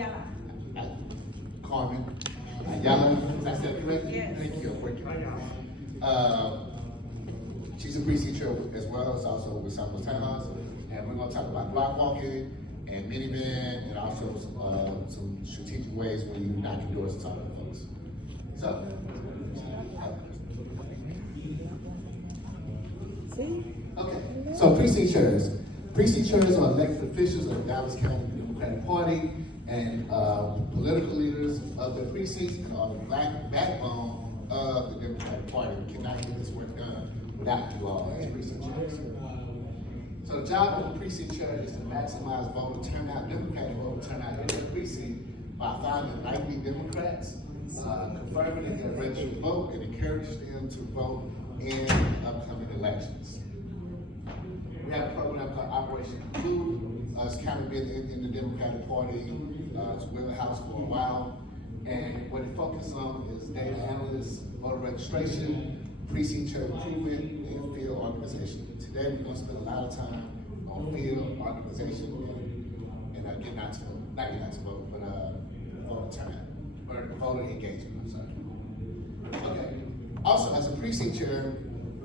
Ayala. Carmen. Ayala, is that correct? Yes. Thank you. She's a precinct chair as well as also with Somos Tejas, and we're going to talk about block walking and minivan, and also some strategic ways when you knock your doors and talk to folks. So, okay. So precinct chairs. Precinct chairs are elected officials of the Dallas County Democratic Party and political leaders of the precincts and are the backbone of the Democratic Party. We cannot get this work done without you all as precinct chairs. So the job of the precinct chair is to maximize voter turnout, Democratic voter turnout in the precinct by finding likely Democrats, confirming their registered vote, and encouraging them to vote in upcoming elections. We have a program called Operation Include. It's kind of been in the Democratic Party, it's been in the House for a while. And what it focuses on is data analysts, voter registration, precinct chair recruitment, and field organization. Today we're going to spend a lot of time on field organization and getting out to vote, not getting out to vote, but voter turnout, or voter engagement, I'm sorry. Okay, also as a precinct chair,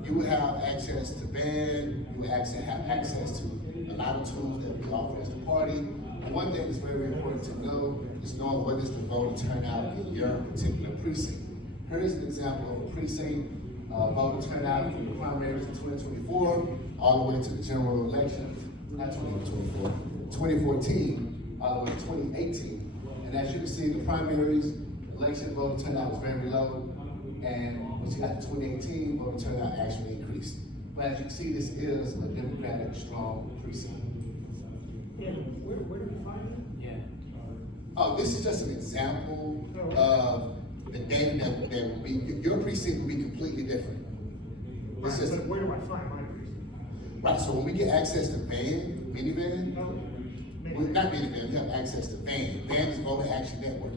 you will have access to van, you will have access to a lot of tools that we offer as the party. And one thing that's very important to know is knowing what is the voter turnout in your particular precinct. Here is an example of a precinct voter turnout from the primaries in 2024 all the way to the general elections, not 2024, 2014 all the way to 2018. And as you can see, the primaries election voter turnout was very low, and once you got to 2018, voter turnout actually increased. But as you can see, this is a Democratic strong precinct. Yeah, where do you find it? Yeah. Oh, this is just an example of the data that will be, your precinct will be completely different. Right, but where do I find my precinct? Right, so when we get access to minivan, not minivan, we have access to van. Van is Voter Action Network,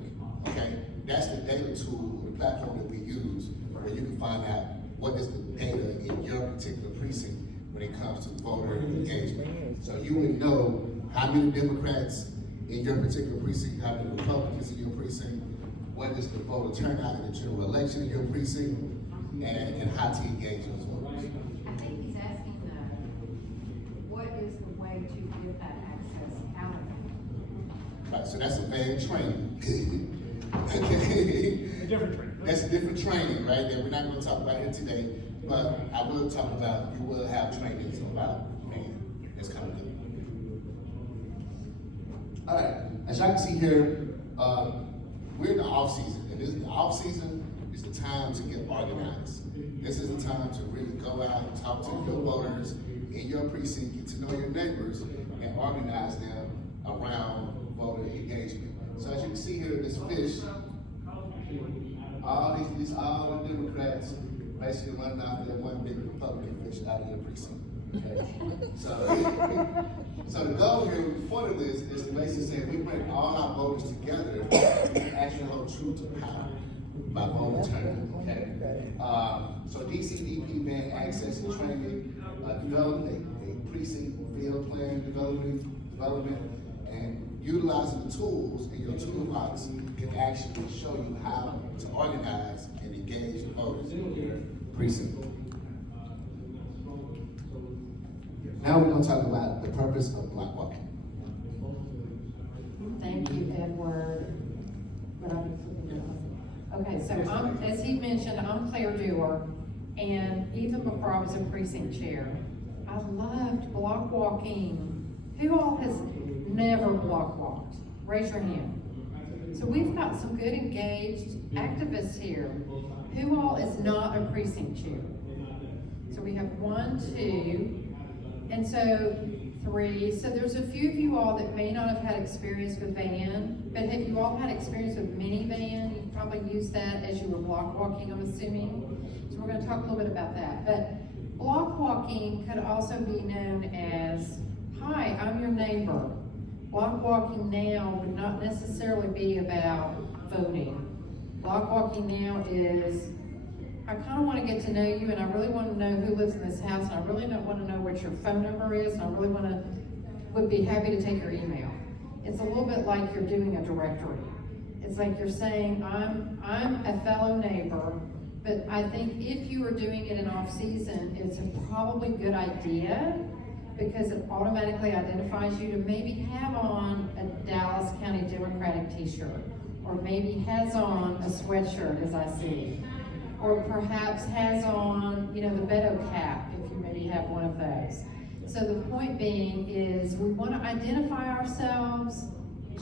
okay? That's the data tool, the platform that we use, where you can find out what is the data in your particular precinct when it comes to voter engagement. So you would know how many Democrats in your particular precinct, how many Republicans in your precinct, what is the voter turnout in the general election in your precinct, and how to engage those voters. I think he's asking what is the way to get that access out of it? Right, so that's a van training. Okay. A different training. That's a different training, right, that we're not going to talk about here today, but I will talk about, you will have trainings about van. That's coming good. All right, as y'all can see here, we're in the off season, and the off season is the time to get organized. This is the time to really go out and talk to your voters in your precinct, get to know your neighbors, and organize them around voter engagement. So as you can see here, this fish, all the Democrats basically running out that one big Republican fish out of your precinct. Okay? So the goal here for the list is to basically say we bring all our voters together and actually hold true to power by voter turnout. Okay. So DCDP van access and training, developing a precinct field plan development, and utilizing the tools in your toolbox can actually show you how to organize and engage the voters in your precinct. Now we're going to talk about the purpose of block walking. Thank you, Edward. Okay, so as he mentioned, I'm Claire Dewar, and even before I was a precinct chair, I loved block walking. Who all has never block walked? Raise your hand. So we've got some good engaged activists here. Who all is not a precinct chair? So we have 1, 2, and so 3. So there's a few of you all that may not have had experience with van, but have you all had experience with minivan? You probably used that as you were block walking, I'm assuming. So we're going to talk a little bit about that. But block walking could also be known as, hi, I'm your neighbor. Block walking now would not necessarily be about voting. Block walking now is, I kind of want to get to know you, and I really want to know who lives in this house, and I really don't want to know what your phone number is, and I really would be happy to take your email. it's a little bit like you're doing a directory. It's like you're saying, I'm a fellow neighbor, but I think if you are doing it in off-season, it's a probably good idea because it automatically identifies you to maybe have on a Dallas County Democratic t-shirt, or maybe has on a sweatshirt as I see, or perhaps has on, the Beto cap if you maybe have one of those. So the point being is we want to identify ourselves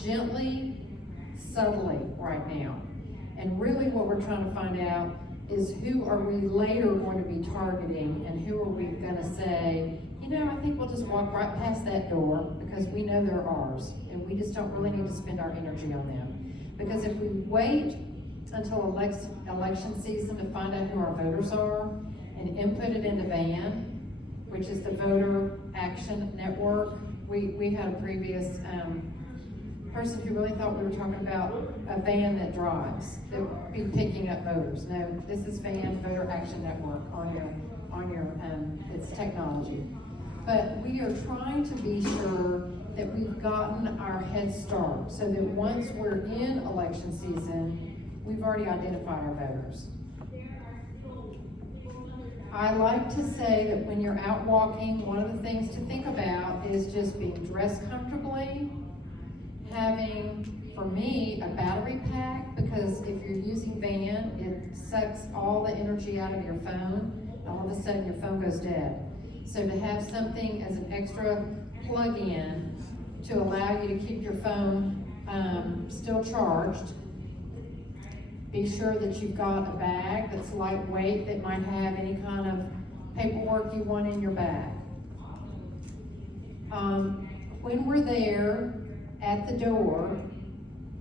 gently, subtly right now. And really what we're trying to find out is who are we later going to be targeting and who are we going to say, I think we'll just walk right past that door because we know they're ours and we just don't really need to spend our energy on them. Because if we wait until election season to find out who our voters are and input it into VAN, which is the Voter Action Network, we had a previous person who really thought we were talking about a van that drives, that would be picking up voters. No, this is VAN, Voter Action Network, on your it's technology. But we are trying to be sure that we've gotten our head start so that once we're in election season, we've already identified our voters. I like to say that when you're out walking, one of the things to think about is just being dressed comfortably, having, for me, a battery pack, because if you're using VAN, it sucks all the energy out of your phone, and all of a sudden your phone goes dead. So to have something as an extra plug-in to allow you to keep your phone still charged, be sure that you've got a bag that's lightweight that might have any kind of paperwork you want in your bag. When we're there at the door,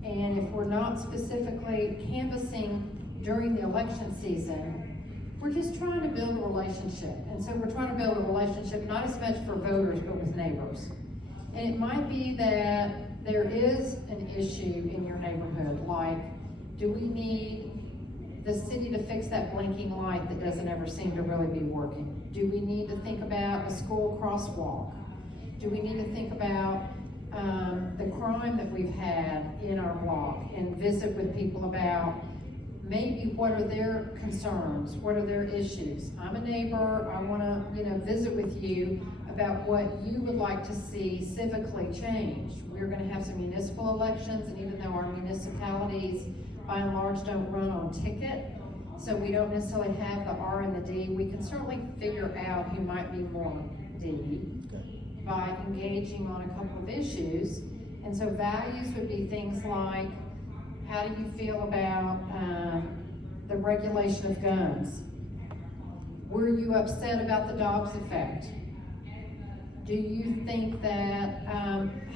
and if we're not specifically canvassing during the election season, we're just trying to build a relationship. And so we're trying to build a relationship not as much for voters, but with neighbors. And it might be that there is an issue in your neighborhood, like, do we need the city to fix that blinking light that doesn't ever seem to really be working? Do we need to think about a school crosswalk? Do we need to think about the crime that we've had in our block and visit with people about maybe what are their concerns, what are their issues? I'm a neighbor, I wanna visit with you about what you would like to see civically changed. We're gonna have some municipal elections, and even though our municipalities by and large don't run on ticket, so we don't necessarily have the R and the D, we can certainly figure out who might be more D by engaging on a couple of issues. And so values would be things like, how do you feel about the regulation of guns? Were you upset about the Dobbs effect? Do you think that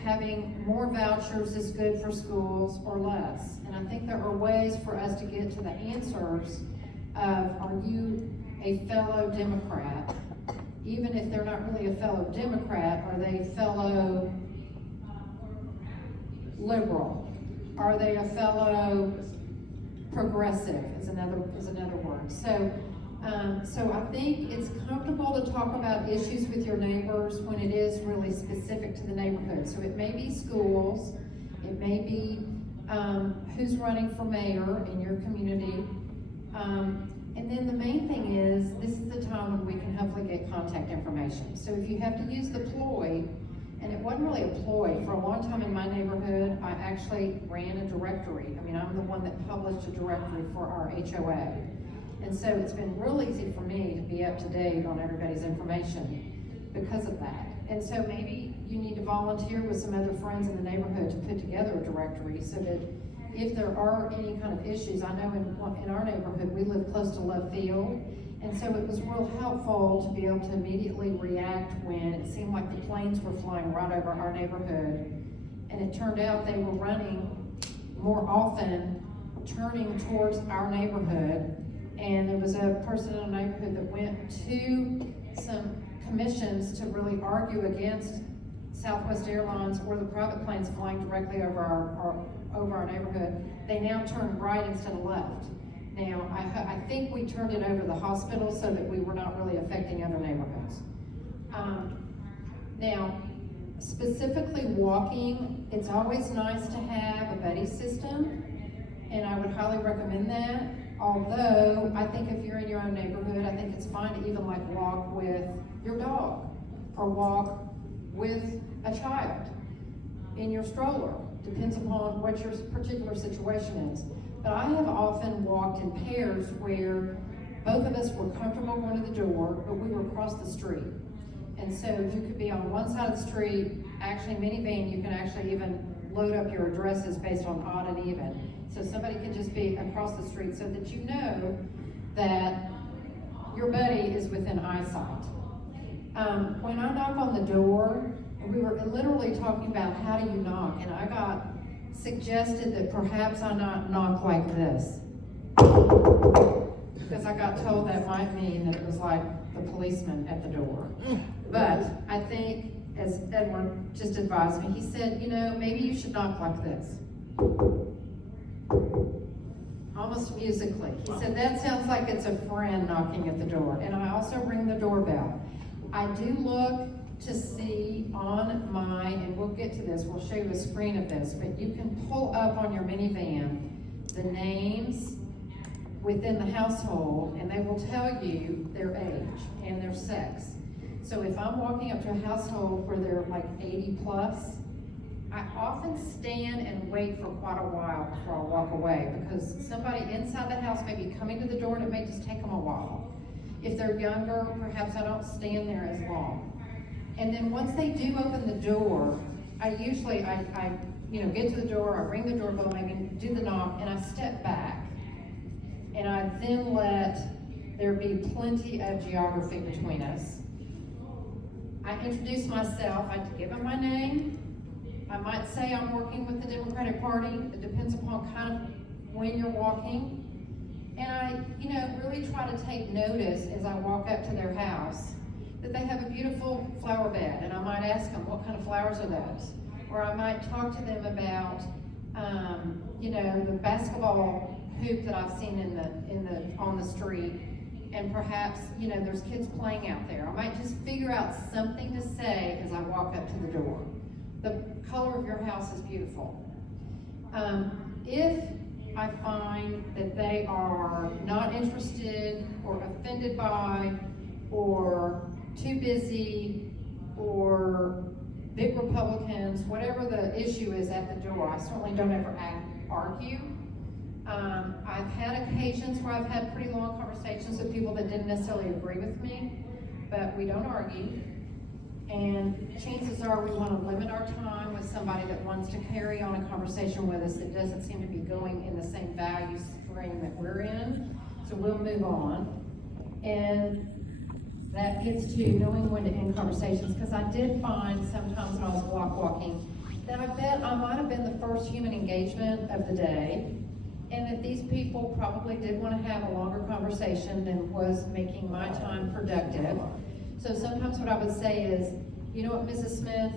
having more vouchers is good for schools or less? And I think there are ways for us to get to the answers of, are you a fellow Democrat? Even if they're not really a fellow Democrat, are they fellow liberal? Are they a fellow progressive is another word. So I think it's comfortable to talk about issues with your neighbors when it is really specific to the neighborhood. So it may be schools, it may be who's running for mayor in your community. And then the main thing is, this is the time when we can hopefully get contact information. So if you have to use the ploy, and it wasn't really a ploy, for a long time in my neighborhood, I actually ran a directory. I mean, I'm the one that published a directory for our HOA. And so it's been real easy for me to be up to date on everybody's information because of that. And so maybe you need to volunteer with some other friends in the neighborhood to put together a directory so that if there are any kind of issues, I know in our neighborhood, we live close to Love Field, and so it was real helpful to be able to immediately react when it seemed like the planes were flying right over our neighborhood. And it turned out they were running more often, turning towards our neighborhood. And there was a person in our neighborhood that went to some commissions to really argue against Southwest Airlines or the private planes flying directly over our neighborhood. They now turn right instead of left. Now, I think we turned it over to the hospital so that we were not really affecting other neighborhoods. Now, specifically walking, it's always nice to have a buddy system, and I would highly recommend that. Although, I think if you're in your own neighborhood, I think it's fine to even like walk with your dog, or walk with a child in your stroller. Depends upon what your particular situation is. But I have often walked in pairs where both of us were comfortable going to the door, but we were across the street. And so you could be on one side of the street, actually minivan, you can actually even load up your addresses based on odd and even. So somebody can just be across the street so that you know that your buddy is within eyesight. When I knock on the door, we were literally talking about how do you knock, and I got suggested that perhaps I not knock like this. Because I got told that might mean that it was like the policeman at the door. But I think, as Edward just advised me, he said, you know, maybe you should knock like this. Almost musically. He said, that sounds like it's a friend knocking at the door. And I also ring the doorbell. I do look to see on mine, and we'll get to this, we'll show you a screen of this, but you can pull up on your minivan the names within the household, and they will tell you their age and their sex. So if I'm walking up to a household where they're like 80 plus, I often stand and wait for quite a while before I walk away, because somebody inside the house may be coming to the door and it may just take them a while. If they're younger, perhaps I don't stand there as long. And then once they do open the door, I usually, I get to the door, I ring the doorbell, maybe do the knock, and I step back. And I then let there be plenty of geography between us. I introduce myself, I give them my name. I might say I'm working with the Democratic Party. It depends upon kind of when you're walking. And I, really try to take notice as I walk up to their house that they have a beautiful flower bed, and I might ask them, what kind of flowers are those? Or I might talk to them about, the basketball hoop that I've seen on the street, and perhaps, there's kids playing out there. I might just figure out something to say as I walk up to the door. The color of your house is beautiful. If I find that they are not interested or offended by or too busy or big Republicans, whatever the issue is at the door, I certainly don't ever argue. I've had occasions where I've had pretty long conversations with people that didn't necessarily agree with me, but we don't argue. And chances are we want to limit our time with somebody that wants to carry on a conversation with us that doesn't seem to be going in the same value stream that we're in. So we'll move on. And that gets to knowing when to end conversations, because I did find sometimes when I was block walking that I bet I might have been the first human engagement of the day, and that these people probably did want to have a longer conversation than was making my time productive. So sometimes what I would say is, you know what, Mrs. Smith,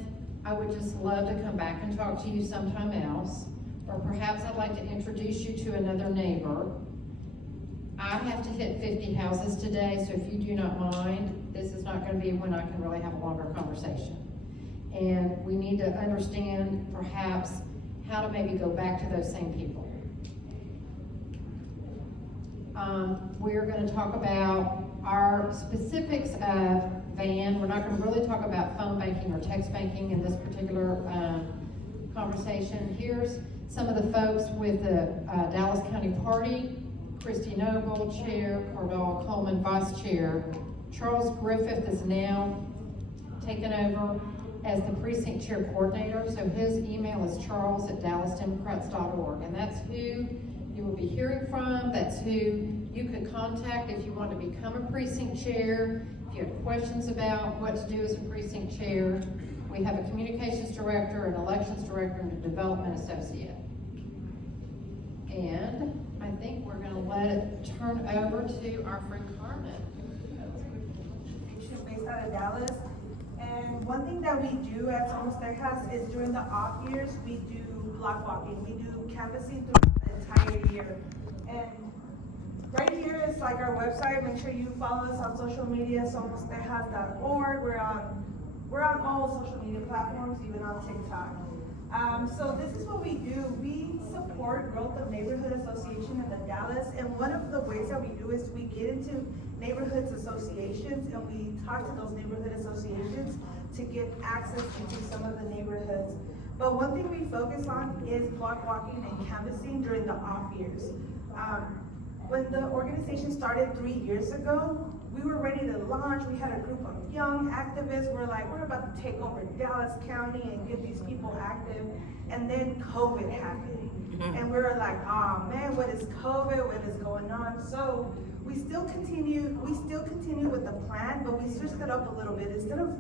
I would just love to come back and talk to you sometime else, or perhaps I'd like to introduce you to another neighbor. I have to hit 50 houses today, so if you do not mind, this is not going to be when I can really have a longer conversation. And we need to understand perhaps how to maybe go back to those same people. We're going to talk about our specifics of VAN. We're not going to really talk about phone banking or text banking in this particular conversation. Here's some of the folks with the Dallas County Party. Christy Noble, Chair, Cordell Coleman, Vice Chair. Charles Griffith is now taken over as the Precinct Chair Coordinator, so his email is charles@dallasdemocrats.org, and that's who you will be hearing from. That's who you could contact if you want to become a Precinct Chair, if you have questions about what to do as a Precinct Chair. We have a Communications Director, an Elections Director, and a Development Associate. And I think we're going to let it turn over to our friend Carmen. She's based out of Dallas. And one thing that we do at Somos Tejas is during the off years, we do block walking. We do canvassing throughout the entire year. And right here is like our website. Make sure you follow us on social media, somostejas.org. We're on we're on all social media platforms, even on TikTok. So this is what we do. We support growth of neighborhood association in the Dallas, and one of the ways that we do is we get into neighborhoods associations and we talk to those neighborhood associations to get access into some of the neighborhoods. But one thing we focus on is block walking and canvassing during the off years. When the organization started 3 years ago, we were ready to launch. We had a group of young activists. We're like, we're about to take over Dallas County and get these people active. And then COVID happened. And we were like, oh man, what is COVID? What is going on? So we still continue with the plan, but we switched it up a little bit. Instead of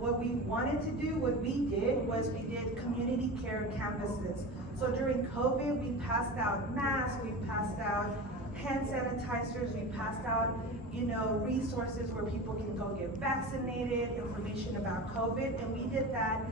what we wanted to do, what we did was we did community care canvases. So during COVID, we passed out masks, we passed out hand sanitizers, we passed out, resources where people can go get vaccinated, information about COVID, and we did that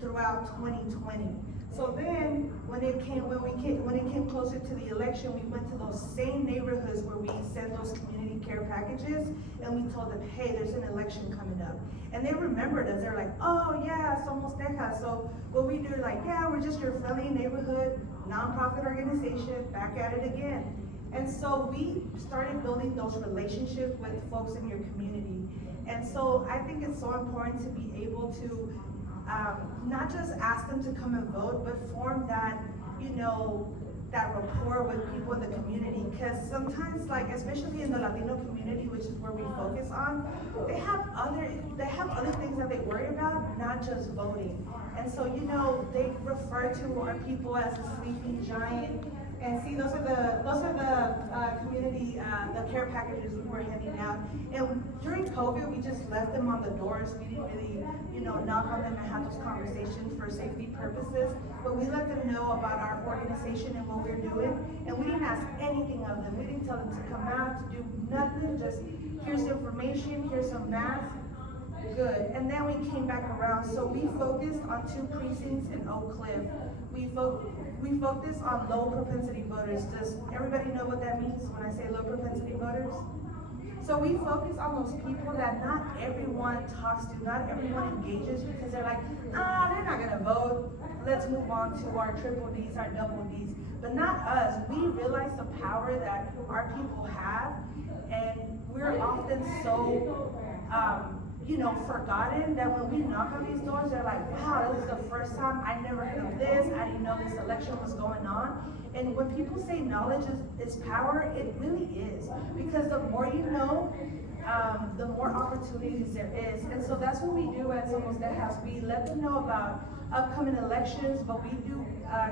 throughout 2020. So then, when it came closer to the election, we went to those same neighborhoods where we sent those community care packages, and we told them, hey, there's an election coming up. And they remembered us. They're like, oh yeah, Somos Tejas. So what we do is like, yeah, we're just your friendly neighborhood nonprofit organization, back at it again. And so we started building those relationships with folks in your community. And so I think it's so important to be able to not just ask them to come and vote, but form that, that rapport with people in the community. Because sometimes, like, especially in the Latino community, which is where we focus on, they have other things that they worry about, not just voting. And so, they refer to our people as a sleeping giant. And see, those are the community, the care packages we were handing out. And during COVID, we just left them on the doors. We didn't really, knock on them and have those conversations for safety purposes. But we let them know about our organization and what we're doing. And we didn't ask anything of them. We didn't tell them to come out, to do nothing. Just, here's the information, here's some masks. Good. And then we came back around. So we focused on 2 precincts in Oak Cliff. We focus on low propensity voters. Does everybody know what that means when I say low propensity voters? So we focus on those people that not everyone talks to, not everyone engages, because they're like, they're not gonna vote. Let's move on to our triple Ds, our double Ds. But not us. We realize the power that our people have, and we're often so forgotten that when we knock on these doors, they're like, wow, this is the first time. I never heard of this. I didn't know this election was going on. And when people say knowledge is power, it really is. Because the more you know, the more opportunities there is. And so that's what we do at Somos Tejas. We let them know about upcoming elections, but we do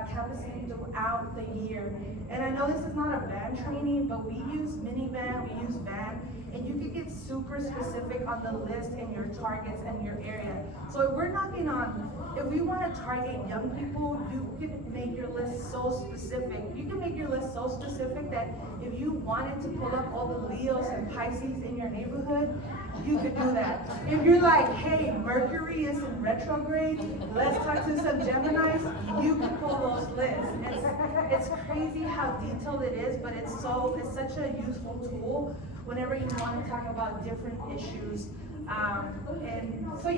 canvassing throughout the year. And I know this is not a van training, but we use minivan, we use van, and you can get super specific on the list and your targets and your area. So if we're knocking on, if we want to target young people, you can make your list so specific. You can make your list so specific that if you wanted to pull up all the Leos and Pisces in your neighborhood, you could do that. If you're like, hey, Mercury is in retrograde, let's talk to some Geminis, you can pull those lists. It's crazy how detailed it is, but it's such a useful tool whenever you want to talk about different issues. And so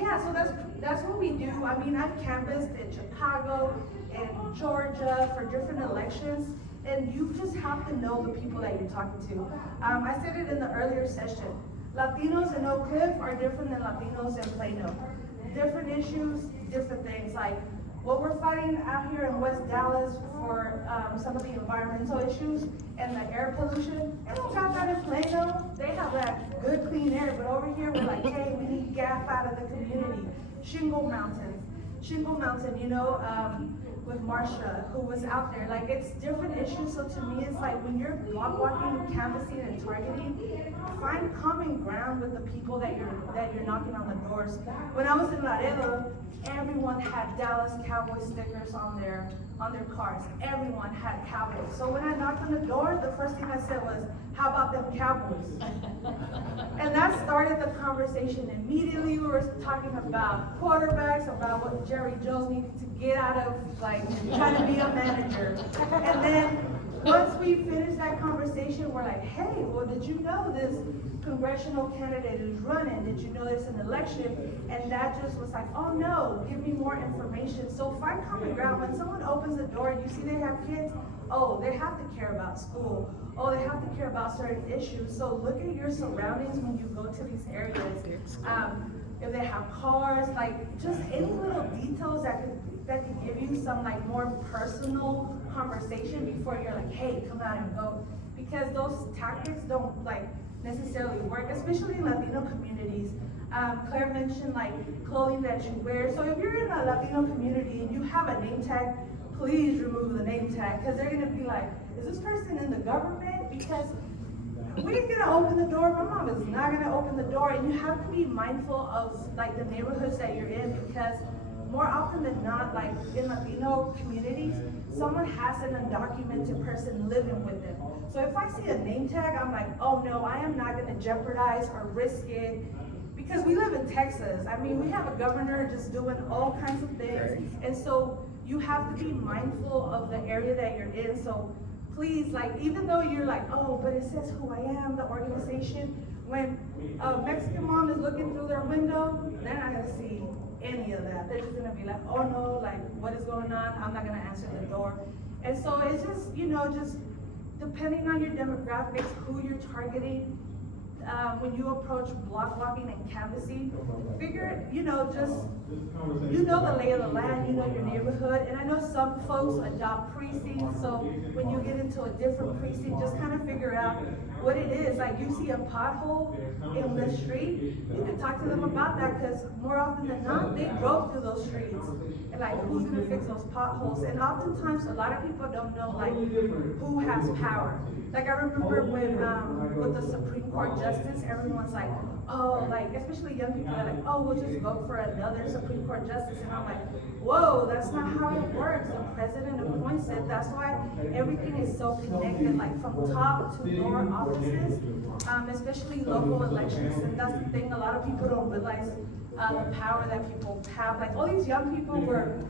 that's what we do. I mean, I've canvassed in Chicago, in Georgia for different elections, and you just have to know the people that you're talking to. I said it in the earlier session. Latinos in Oak Cliff are different than Latinos in Plano. Different issues, different things. Like what we're fighting out here in West Dallas for some of the environmental issues and the air pollution, they don't got that in Plano. They have that good clean air, but over here we're like, hey, we need gas out of the community. Shingle Mountain, with Marsha, who was out there. Like, it's different issues. So to me, it's like when you're block walking, canvassing, and targeting, find common ground with the people that you're knocking on the doors. When I was in Laredo, everyone had Dallas Cowboy stickers on their cars. Everyone had Cowboys. So when I knocked on the door, the first thing I said was, how about them Cowboys? And that started the conversation immediately. We were talking about quarterbacks, about what Jerry Jones needed to get out of, like, trying to be a manager. And then once we finish that conversation, we're like, hey, well, did you know this congressional candidate is running? Did you know there's an election? And that just was like, oh no, give me more information. So find common ground. When someone opens the door and you see they have kids, oh, they have to care about school. Oh, they have to care about certain issues. So look at your surroundings when you go to these areas. If they have cars, like just any little details that could give you some like more personal conversation before you're like, hey, come out and vote. Because those tactics don't like necessarily work, especially in Latino communities. Claire mentioned like clothing that you wear. So if you're in a Latino community and you have a name tag, please remove the name tag, because they're gonna be like, is this person in the government? Because we ain't gonna open the door. My mom is not gonna open the door, and you have to be mindful of like the neighborhoods that you're in, because more often than not, like in Latino communities, someone has an undocumented person living with them. So if I see a name tag, I'm like, oh no, I am not gonna jeopardize or risk it, because we live in Texas. I mean, we have a governor just doing all kinds of things, and so you have to be mindful of the area that you're in. So please, like, even though you're like, oh, but it says who I am, the organization, when a Mexican mom is looking through their window, they're not gonna see any of that. They're just gonna be like, oh no, like, what is going on? I'm not gonna answer the door. And so it's just, you know, just depending on your demographics, who you're targeting, when you approach block walking and canvassing, figure, you know, just, you know the lay of the land, you know your neighborhood. And I know some folks adopt precincts, so when you get into a different precinct, just kind of figure out what it is. Like, you see a pothole in the street, you can talk to them about that, because more often than not, they drove through those streets. And like, who's gonna fix those potholes? And oftentimes, a lot of people don't know like who has power. Like, I remember when with the Supreme Court justice, everyone's like, oh, like, especially young people are like, oh, we'll just vote for another Supreme Court justice. And I'm like, whoa, that's not how it works. The president appoints it. That's why everything is so connected, like from top to lower offices, especially local elections. And that's the thing, a lot of people don't realize the power that people have. Like, all these young people were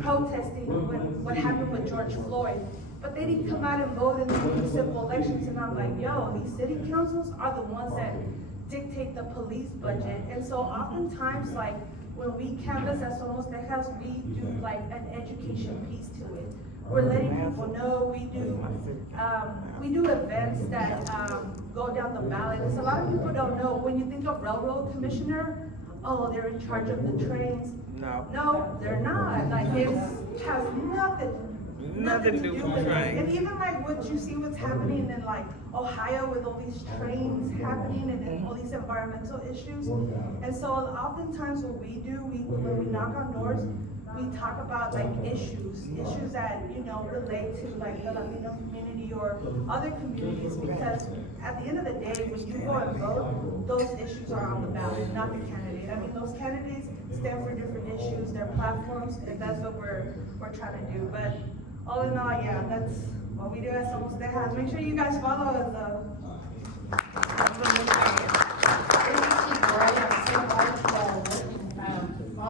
protesting when what happened with George Floyd, but they didn't come out and vote in the municipal elections. And I'm like, yo, these city councils are the ones that dictate the police budget. And so oftentimes, like, when we canvass at Somos Tejas, we do like an education piece to it. We're letting people know. We do events that go down the ballot. And so a lot of people don't know, when you think of railroad commissioner, oh, they're in charge of the trains. No, they're not. Like, it has nothing to do with trains. And even like what you see what's happening in like Ohio with all these trains happening and then all these environmental issues. And so oftentimes what we do, when we knock on doors, we talk about like issues that, you know, relate to like the Latino community or other communities, because at the end of the day, when you go and vote, those issues are on the ballot, not the candidate. I mean, those candidates stand for different issues, their platforms, and that's what we're trying to do. But all in all, yeah, that's what we do at Somos Tejas. Make sure you guys follow us though.